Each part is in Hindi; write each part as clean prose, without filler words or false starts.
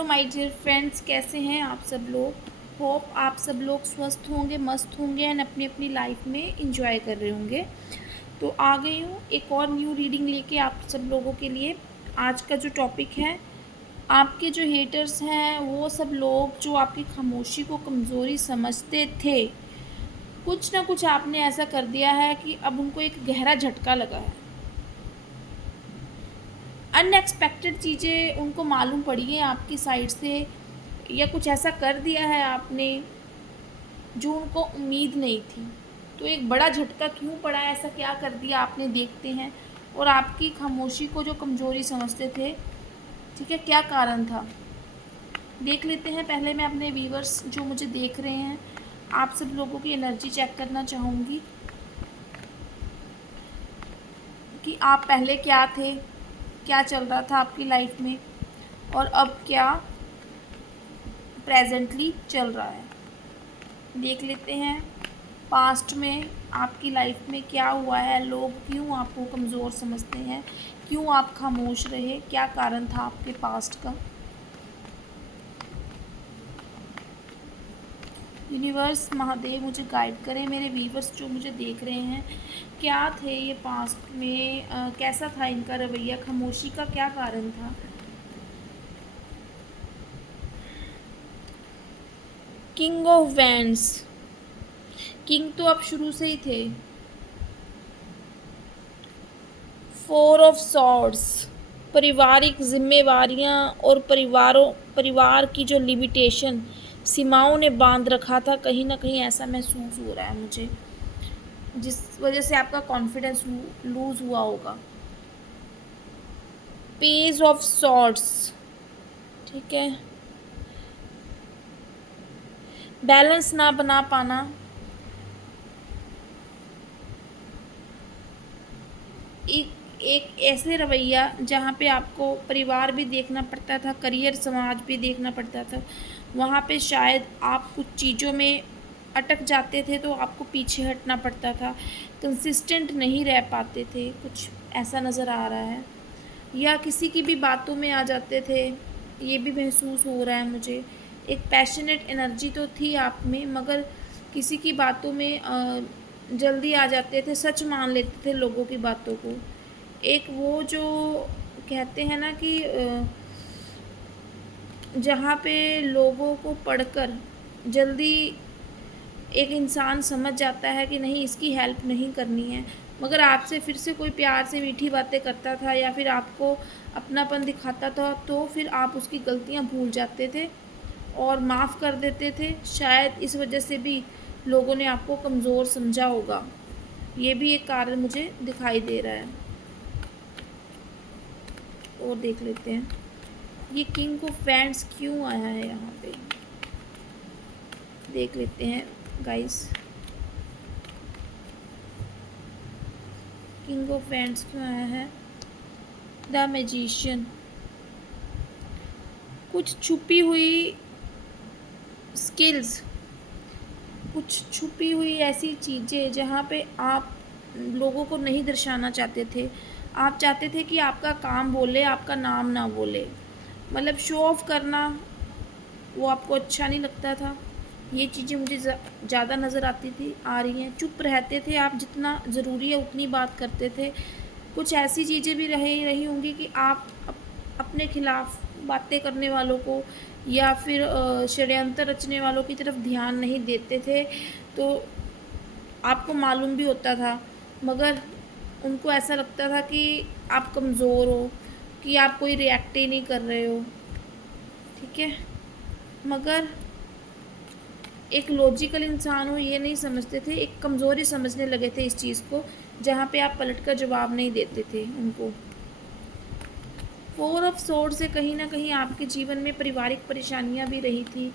हेलो माय डियर फ्रेंड्स, कैसे हैं आप सब लोग। होप आप सब लोग स्वस्थ होंगे, मस्त होंगे एंड अपनी अपनी लाइफ में इंजॉय कर रहे होंगे। तो आ गई हूँ एक और न्यू रीडिंग लेके आप सब लोगों के लिए। आज का जो टॉपिक है, आपके जो हेटर्स हैं वो सब लोग जो आपकी खामोशी को कमज़ोरी समझते थे, कुछ ना कुछ आपने ऐसा कर दिया है कि अब उनको एक गहरा झटका लगा है। अनएक्सपेक्टेड चीज़ें उनको मालूम पड़ी है आपकी साइड से, या कुछ ऐसा कर दिया है आपने जो उनको उम्मीद नहीं थी। तो एक बड़ा झटका क्यों पड़ा, ऐसा क्या कर दिया आपने, देखते हैं। और आपकी खामोशी को जो कमज़ोरी समझते थे, ठीक है, क्या कारण था, देख लेते हैं। पहले मैं अपने व्यूअर्स जो मुझे देख रहे हैं, आप सब लोगों की एनर्जी चेक करना चाहूँगी कि आप पहले क्या थे, क्या चल रहा था आपकी लाइफ में, और अब क्या प्रेजेंटली चल रहा है। देख लेते हैं पास्ट में आपकी लाइफ में क्या हुआ है, लोग क्यों आपको कमज़ोर समझते हैं, क्यों आप खामोश रहे, क्या कारण था आपके पास्ट का। यूनिवर्स महादेव मुझे गाइड करें। मेरे व्यूवर्स जो मुझे देख रहे हैं, क्या थे ये पास्ट में, कैसा था इनका रवैया, खामोशी का क्या कारण था। किंग ऑफ वैंड्स, किंग तो आप शुरू से ही थे। फोर ऑफ सॉर्ड्स, पारिवारिक जिम्मेवारियां और परिवार की जो लिमिटेशन, सीमाओं ने बांध रखा था, कहीं ना कहीं ऐसा महसूस हो रहा है मुझे, जिस वजह से आपका कॉन्फिडेंस लूज़ हुआ होगा। पेज ऑफ सॉर्ड्स, ठीक है, बैलेंस ना बना पाना, एक ऐसे रवैया जहाँ पे आपको परिवार भी देखना पड़ता था, करियर समाज भी देखना पड़ता था, वहाँ पे शायद आप कुछ चीज़ों में अटक जाते थे तो आपको पीछे हटना पड़ता था, कंसिस्टेंट नहीं रह पाते थे, कुछ ऐसा नज़र आ रहा है। या किसी की भी बातों में आ जाते थे, ये भी महसूस हो रहा है मुझे। एक पैशनेट एनर्जी तो थी आप में, मगर किसी की बातों में जल्दी आ जाते थे, सच मान लेते थे लोगों की बातों को। एक वो जो कहते हैं ना कि जहाँ पे लोगों को पढ़कर जल्दी एक इंसान समझ जाता है कि नहीं, इसकी हेल्प नहीं करनी है, मगर आपसे फिर से कोई प्यार से मीठी बातें करता था या फिर आपको अपनापन दिखाता था, तो फिर आप उसकी गलतियाँ भूल जाते थे और माफ़ कर देते थे। शायद इस वजह से भी लोगों ने आपको कमज़ोर समझा होगा, ये भी एक कारण मुझे दिखाई दे रहा है। और देख लेते हैं ये किंग ऑफ वैंड्स क्यों आया है यहाँ पे, देख लेते हैं गाइस। किंग ऑफ वैंड्स क्यों आया है, द मैजिशियन, कुछ छुपी हुई स्किल्स, कुछ छुपी हुई ऐसी चीज़ें जहाँ पे आप लोगों को नहीं दर्शाना चाहते थे। आप चाहते थे कि आपका काम बोले, आपका नाम ना बोले, मतलब शो ऑफ करना वो आपको अच्छा नहीं लगता था। ये चीज़ें मुझे ज़्यादा नज़र आती थी, आ रही हैं। चुप रहते थे आप, जितना ज़रूरी है उतनी बात करते थे। कुछ ऐसी चीज़ें भी रही होंगी कि आप अपने खिलाफ़ बातें करने वालों को या फिर षड्यंत्र रचने वालों की तरफ ध्यान नहीं देते थे, तो आपको मालूम भी होता था, मगर उनको ऐसा लगता था कि आप कमज़ोर हो, कि आप कोई रिएक्ट ही नहीं कर रहे हो, ठीक है। मगर एक लॉजिकल इंसान हो ये नहीं समझते थे, एक कमज़ोरी समझने लगे थे इस चीज़ को, जहाँ पे आप पलट कर जवाब नहीं देते थे उनको। फोर ऑफ सोर्ड से कहीं ना कहीं आपके जीवन में पारिवारिक परेशानियाँ भी रही थी,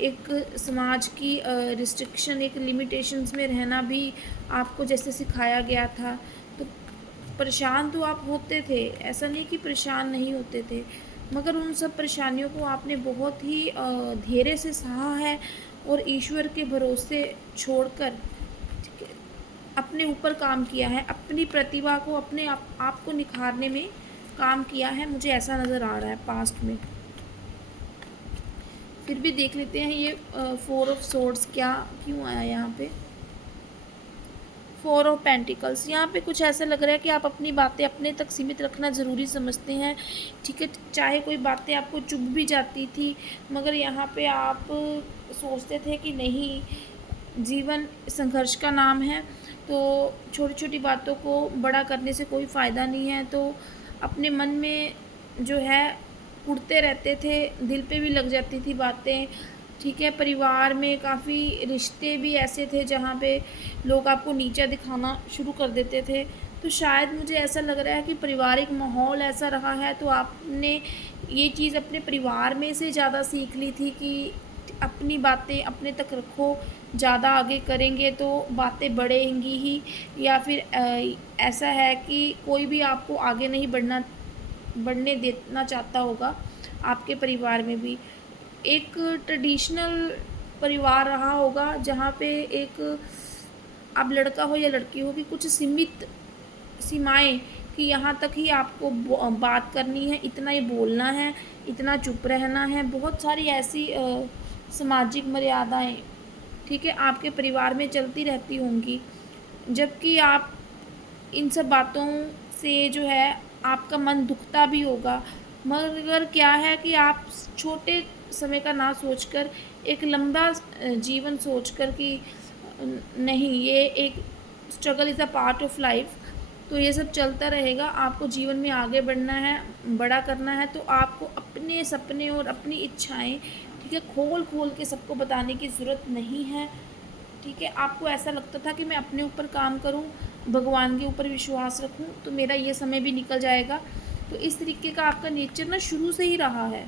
एक समाज की रिस्ट्रिक्शन, एक लिमिटेशंस में रहना भी आपको जैसे सिखाया गया था। तो परेशान तो आप होते थे, ऐसा नहीं कि परेशान नहीं होते थे, मगर उन सब परेशानियों को आपने बहुत ही धैर्य से सहा है और ईश्वर के भरोसे छोड़कर, ठीक है, अपने ऊपर काम किया है, अपनी प्रतिभा को, अपने आप को निखारने में काम किया है। मुझे ऐसा नज़र आ रहा है पास्ट में। फिर भी देख लेते हैं ये 4 ऑफ सोर्ड्स क्या क्यों आया यहाँ पे। 4 ऑफ पेंटिकल्स, यहाँ पे कुछ ऐसा लग रहा है कि आप अपनी बातें अपने तक सीमित रखना ज़रूरी समझते हैं, ठीक है। चाहे कोई बातें आपको चुभ भी जाती थी, मगर यहाँ पे आप सोचते थे कि नहीं, जीवन संघर्ष का नाम है, तो छोटी छोटी बातों को बड़ा करने से कोई फ़ायदा नहीं है। तो अपने मन में जो है उड़ते रहते थे, दिल पे भी लग जाती थी बातें, ठीक है। परिवार में काफ़ी रिश्ते भी ऐसे थे जहाँ पे लोग आपको नीचा दिखाना शुरू कर देते थे। तो शायद मुझे ऐसा लग रहा है कि पारिवारिक माहौल ऐसा रहा है, तो आपने ये चीज़ अपने परिवार में से ज़्यादा सीख ली थी कि अपनी बातें अपने तक रखो, ज़्यादा आगे करेंगे तो बातें बढ़ेंगी ही। या फिर ऐसा है कि कोई भी आपको आगे नहीं बढ़ने देना चाहता होगा, आपके परिवार में भी एक ट्रेडिशनल परिवार रहा होगा जहाँ पे एक, अब लड़का हो या लड़की हो, कि कुछ सीमित सीमाएं, कि यहाँ तक ही आपको बात करनी है, इतना ही बोलना है, इतना चुप रहना है। बहुत सारी ऐसी सामाजिक मर्यादाएं, ठीक है, आपके परिवार में चलती रहती होंगी, जबकि आप इन सब बातों से जो है आपका मन दुखता भी होगा। मगर क्या है कि आप छोटे समय का ना सोचकर एक लंबा जीवन सोचकर कि नहीं, ये एक struggle is a part of life, तो ये सब चलता रहेगा, आपको जीवन में आगे बढ़ना है, बड़ा करना है, तो आपको अपने सपने और अपनी इच्छाएं, ठीक है, खोल खोल के सबको बताने की ज़रूरत नहीं है, ठीक है। आपको ऐसा लगता था कि मैं अपने ऊपर काम करूं, भगवान के ऊपर विश्वास रखूं, तो मेरा ये समय भी निकल जाएगा। तो इस तरीके का आपका नेचर ना शुरू से ही रहा है।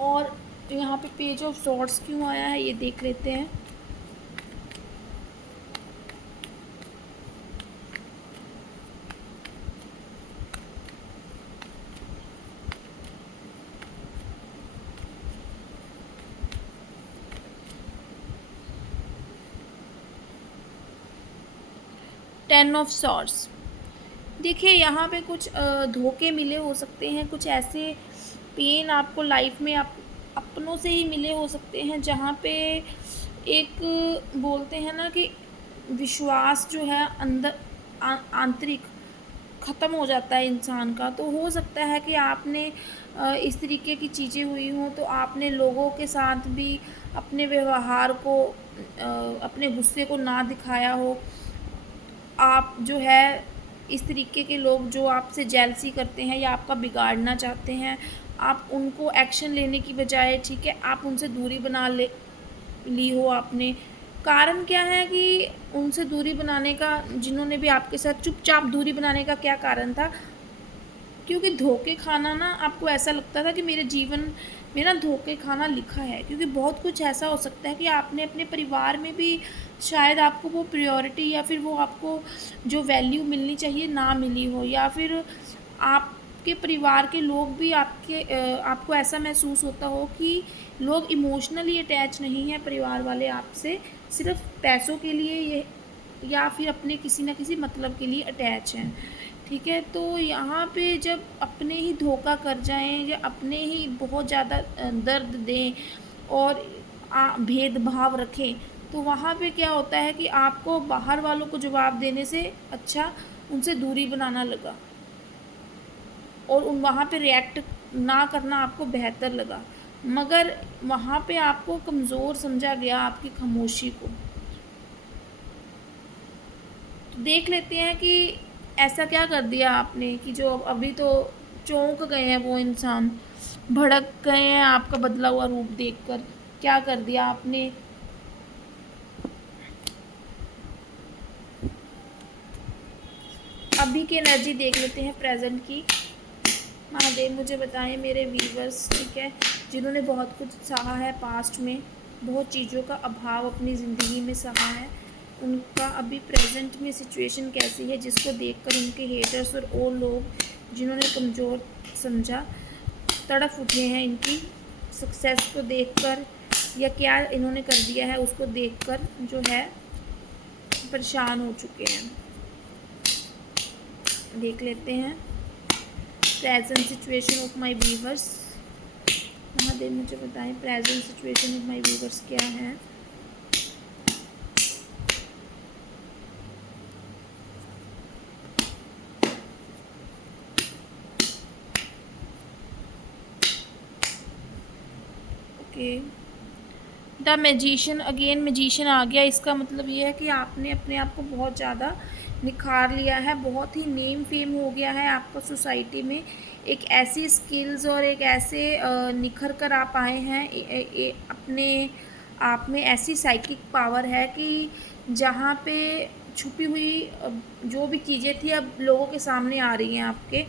और यहाँ पे पेज ऑफ सॉर्ड्स क्यों आया है ये देख लेते हैं। टेन ऑफ सॉर्ड्स, देखिए यहाँ पे कुछ धोखे मिले हो सकते हैं, कुछ ऐसे पेन आपको लाइफ में अपनों से ही मिले हो सकते हैं, जहाँ पे एक बोलते हैं ना कि विश्वास जो है अंदर आंतरिक ख़त्म हो जाता है इंसान का। तो हो सकता है कि आपने इस तरीके की चीज़ें हुई हों, तो आपने लोगों के साथ भी अपने व्यवहार को अपने गुस्से को ना दिखाया हो। आप जो है इस तरीके के लोग जो आपसे जेलसी करते हैं या आपका बिगाड़ना चाहते हैं, आप उनको एक्शन लेने की बजाय, ठीक है, आप उनसे दूरी बना ली हो आपने। कारण क्या है कि उनसे दूरी बनाने का, जिन्होंने भी आपके साथ चुपचाप दूरी बनाने का क्या कारण था, क्योंकि धोखे खाना ना, आपको ऐसा लगता था कि मेरे जीवन में ना धोखे खाना लिखा है। क्योंकि बहुत कुछ ऐसा हो सकता है कि आपने अपने परिवार में भी शायद आपको वो प्रायोरिटी या फिर वो आपको जो वैल्यू मिलनी चाहिए ना मिली हो, या फिर आपके परिवार के लोग भी आपको ऐसा महसूस होता हो कि लोग इमोशनली अटैच नहीं हैं परिवार वाले आपसे, सिर्फ पैसों के लिए ये या फिर अपने किसी न किसी मतलब के लिए अटैच हैं, ठीक है। तो यहाँ पे जब अपने ही धोखा कर जाएं या अपने ही बहुत ज़्यादा दर्द दें और भेदभाव रखें, तो वहाँ पे क्या होता है कि आपको बाहर वालों को जवाब देने से अच्छा उनसे दूरी बनाना लगा, और वहाँ पे रिएक्ट ना करना आपको बेहतर लगा। मगर वहाँ पे आपको कमज़ोर समझा गया, आपकी खामोशी को। तो देख लेते हैं कि ऐसा क्या कर दिया आपने कि जो अभी तो चौंक गए हैं वो इंसान, भड़क गए हैं आपका बदला हुआ रूप देखकर। क्या कर दिया आपने। अभी की एनर्जी देख लेते हैं, प्रेजेंट की। महादेव मुझे बताएं मेरे व्यूवर्स, ठीक है, जिन्होंने बहुत कुछ सहा है पास्ट में, बहुत चीज़ों का अभाव अपनी ज़िंदगी में सहा है, उनका अभी प्रेजेंट में सिचुएशन कैसी है, जिसको देखकर उनके हेटर्स और वो लोग जिन्होंने कमज़ोर समझा तड़फ उठे हैं इनकी सक्सेस को देखकर, या क्या इन्होंने कर दिया है उसको देखकर जो है परेशान हो चुके हैं। देख लेते हैं present situation of my viewers. Mahadev मुझे बताएं present situation of my viewers क्या है। Okay, the magician, again magician आ गया। इसका मतलब ये है कि आपने अपने आप को बहुत ज़्यादा निखार लिया है, बहुत ही नेम फेम हो गया है आपका सोसाइटी में। एक ऐसी स्किल्स और एक ऐसे निखर कर आप आए हैं, अपने आप में ऐसी साइकिक पावर है कि जहाँ पे छुपी हुई जो भी चीज़ें थी अब लोगों के सामने आ रही हैं आपके।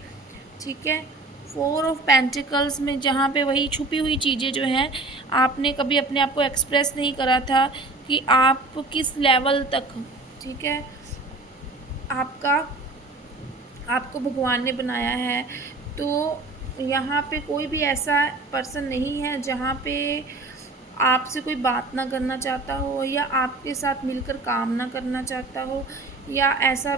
ठीक है, 4 ऑफ पेंटिकल्स में जहाँ पे वही छुपी हुई चीज़ें जो हैं, आपने कभी अपने आप को एक्सप्रेस नहीं करा था कि आप किस लेवल तक, ठीक है, आपका आपको भगवान ने बनाया है। तो यहाँ पे कोई भी ऐसा पर्सन नहीं है जहाँ पे आपसे कोई बात ना करना चाहता हो या आपके साथ मिलकर काम ना करना चाहता हो या ऐसा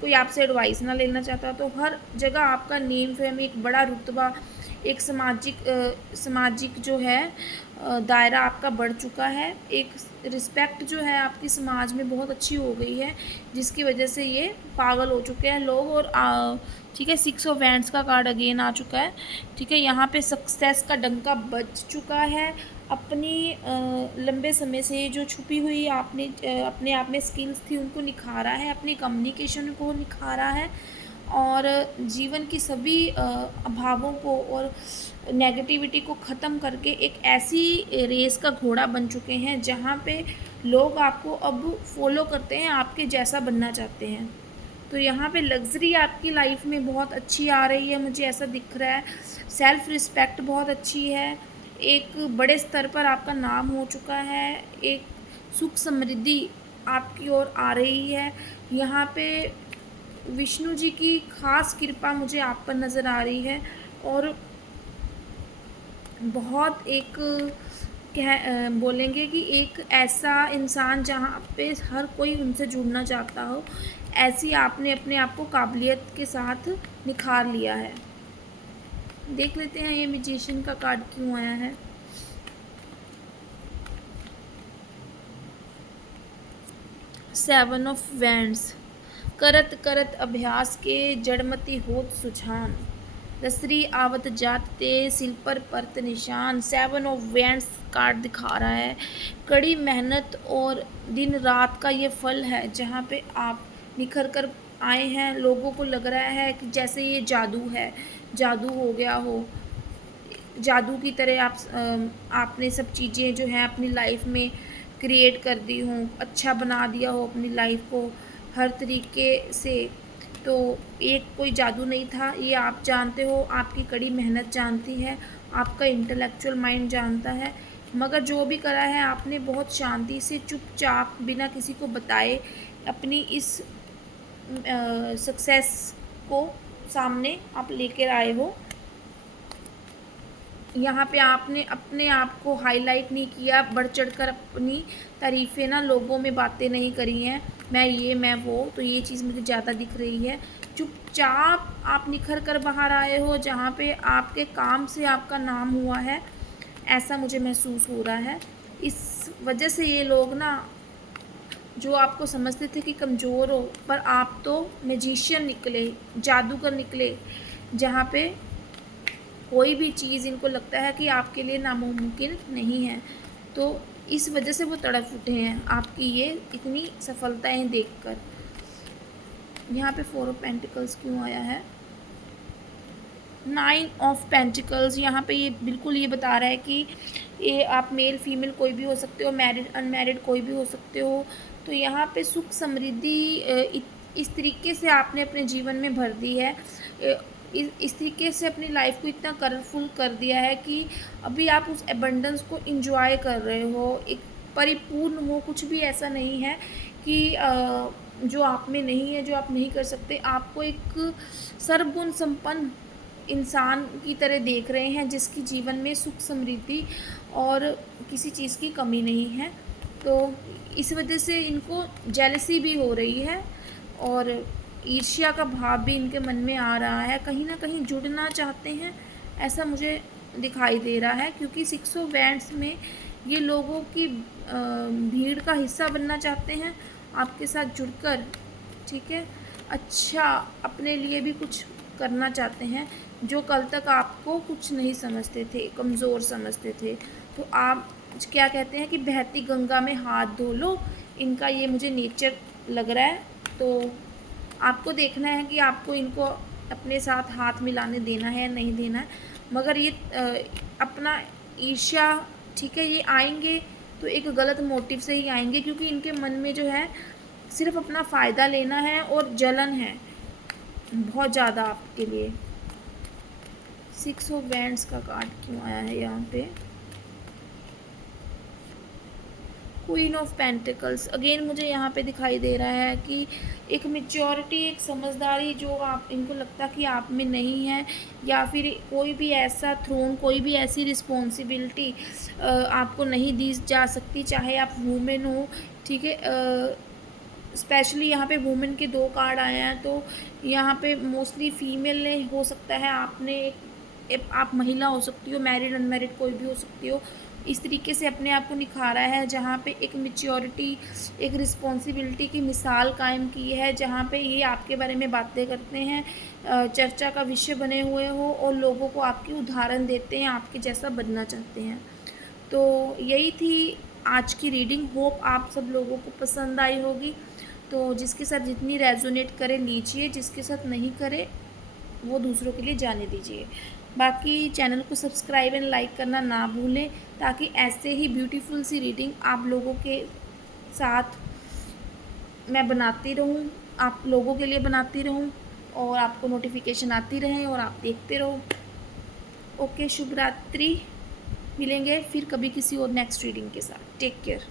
कोई आपसे एडवाइस ना लेना चाहता। तो हर जगह आपका नेम फेम, एक बड़ा रुतबा, एक सामाजिक जो है दायरा आपका बढ़ चुका है। एक रिस्पेक्ट जो है आपकी समाज में बहुत अच्छी हो गई है, जिसकी वजह से ये पागल हो चुके हैं लोग। और ठीक है, 6 ऑफ वैंड्स का कार्ड अगेन आ चुका है। ठीक है, यहाँ पे सक्सेस का डंका बज चुका है। अपनी लंबे समय से जो छुपी हुई आपने अपने आप में स्किल्स थी उनको निखारा है, अपनी कम्युनिकेशन को निखारा है और जीवन की सभी अभावों को और नेगेटिविटी को ख़त्म करके एक ऐसी रेस का घोड़ा बन चुके हैं जहाँ पे लोग आपको अब फॉलो करते हैं, आपके जैसा बनना चाहते हैं। तो यहाँ पे लग्ज़री आपकी लाइफ में बहुत अच्छी आ रही है, मुझे ऐसा दिख रहा है। सेल्फ़ रिस्पेक्ट बहुत अच्छी है, एक बड़े स्तर पर आपका नाम हो चुका है, एक सुख समृद्धि आपकी ओर आ रही है। यहाँ पे विष्णु जी की खास कृपा मुझे आप पर नज़र आ रही है और बहुत एक बोलेंगे कि एक ऐसा इंसान जहाँ पे हर कोई उनसे जुड़ना चाहता हो, ऐसी आपने अपने आप को काबिलियत के साथ निखार लिया है। देख लेते हैं ये मैजिशियन का कार्ड क्यों आया है। सेवन ऑफ वैंड्स, करत करत अभ्यास के जड़मती होत सुझान, दसरी आवत जात ते सिल पर परत निशान। 7 ऑफ वैंड्स कार्ड दिखा रहा है कड़ी मेहनत और दिन रात का ये फल है, जहाँ पे आप निखर कर आए हैं। लोगों को लग रहा है कि जैसे ये जादू है, जादू हो गया हो, जादू की तरह आपने सब चीज़ें जो हैं अपनी लाइफ में क्रिएट कर दी हों, अच्छा बना दिया हो अपनी लाइफ को हर तरीके से। तो एक कोई जादू नहीं था, ये आप जानते हो, आपकी कड़ी मेहनत जानती है, आपका इंटेलेक्चुअल माइंड जानता है। मगर जो भी करा है आपने बहुत शांति से चुपचाप बिना किसी को बताए अपनी इस सक्सेस को सामने आप लेकर आए हो। यहाँ पे आपने अपने आप को हाईलाइट नहीं किया, बढ़ चढ़ कर अपनी तारीफ़ें ना लोगों में बातें नहीं करी हैं, मैं ये मैं वो। तो ये चीज़ मुझे ज़्यादा दिख रही है। चुपचाप आप निखर कर बाहर आए हो, जहाँ पे आपके काम से आपका नाम हुआ है, ऐसा मुझे महसूस हो रहा है। इस वजह से ये लोग ना जो आपको समझते थे कि कमज़ोर हो, पर आप तो मैजिशियन निकले, जादूगर निकले, जहाँ पे कोई भी चीज़ इनको लगता है कि आपके लिए नामुमकिन नहीं है। तो इस वजह से वो तड़प उठे हैं आपकी ये इतनी सफलताएं देखकर। यहाँ पे 4 ऑफ पेंटिकल्स क्यों आया है। 9 ऑफ पेंटिकल्स, यहाँ पे ये बिल्कुल ये बता रहा है कि ये आप मेल फीमेल कोई भी हो सकते हो, मैरिड अनमैरिड कोई भी हो सकते हो। तो यहाँ पे सुख समृद्धि इस तरीके से आपने अपने जीवन में भर दी है, इस तरीके से अपनी लाइफ को इतना कलरफुल कर दिया है कि अभी आप उस एबंडेंस को इंजॉय कर रहे हो, एक परिपूर्ण हो। कुछ भी ऐसा नहीं है कि जो आप में नहीं है, जो आप नहीं कर सकते। आपको एक सर्वगुण संपन्न इंसान की तरह देख रहे हैं, जिसकी जीवन में सुख समृद्धि और किसी चीज़ की कमी नहीं है। तो इस वजह से इनको जेलसी भी हो रही है और ईर्ष्या का भाव भी इनके मन में आ रहा है, कहीं ना कहीं जुड़ना चाहते हैं, ऐसा मुझे दिखाई दे रहा है, क्योंकि 6 ऑफ वैंड्स में ये लोगों की भीड़ का हिस्सा बनना चाहते हैं आपके साथ जुड़कर, ठीक है। अच्छा, अपने लिए भी कुछ करना चाहते हैं, जो कल तक आपको कुछ नहीं समझते थे, कमज़ोर समझते थे। तो आप क्या कहते हैं कि बहती गंगा में हाथ धो लो, इनका ये मुझे नेचर लग रहा है। तो आपको देखना है कि आपको इनको अपने साथ हाथ मिलाने देना है या नहीं देना है। मगर ये अपना ईर्ष्या, ठीक है, ये आएंगे तो एक गलत मोटिव से ही आएंगे, क्योंकि इनके मन में जो है सिर्फ अपना फ़ायदा लेना है और जलन है बहुत ज़्यादा आपके लिए। 6 ऑफ वैंड्स का कार्ड क्यों आया है यहाँ पे? क्वीन ऑफ पेंटिकल्स अगेन मुझे यहाँ पे दिखाई दे रहा है कि एक मैच्योरिटी, एक समझदारी जो आप इनको लगता कि आप में नहीं है, या फिर कोई भी ऐसा थ्रोन, कोई भी ऐसी रिस्पॉन्सिबिलिटी आपको नहीं दी जा सकती, चाहे आप वुमेन हो, ठीक है। स्पेशली यहाँ पे वुमेन के 2 कार्ड आए हैं, तो यहाँ पे मोस्टली फीमेल ने हो सकता है, आपने आप महिला हो सकती हो, मैरिड अनमैरिड कोई भी हो सकती हो, इस तरीके से अपने आप को निखारा है, जहाँ पे एक मैच्योरिटी, एक रिस्पॉन्सिबिलिटी की मिसाल कायम की है, जहाँ पे ये आपके बारे में बातें करते हैं, चर्चा का विषय बने हुए हो और लोगों को आपकी उदाहरण देते हैं, आपके जैसा बनना चाहते हैं। तो यही थी आज की रीडिंग। होप आप सब लोगों को पसंद आई होगी। तो जिसके साथ जितनी रेजोनेट करे लीजिए, जिसके साथ नहीं करे वो दूसरों के लिए जाने दीजिए। बाकी चैनल को सब्सक्राइब एंड लाइक करना ना भूलें, ताकि ऐसे ही ब्यूटीफुल सी रीडिंग आप लोगों के साथ मैं बनाती रहूं, आप लोगों के लिए बनाती रहूं, और आपको नोटिफिकेशन आती रहे और आप देखते रहो। ओके, शुभ रात्रि। मिलेंगे फिर कभी किसी और नेक्स्ट रीडिंग के साथ। Take care.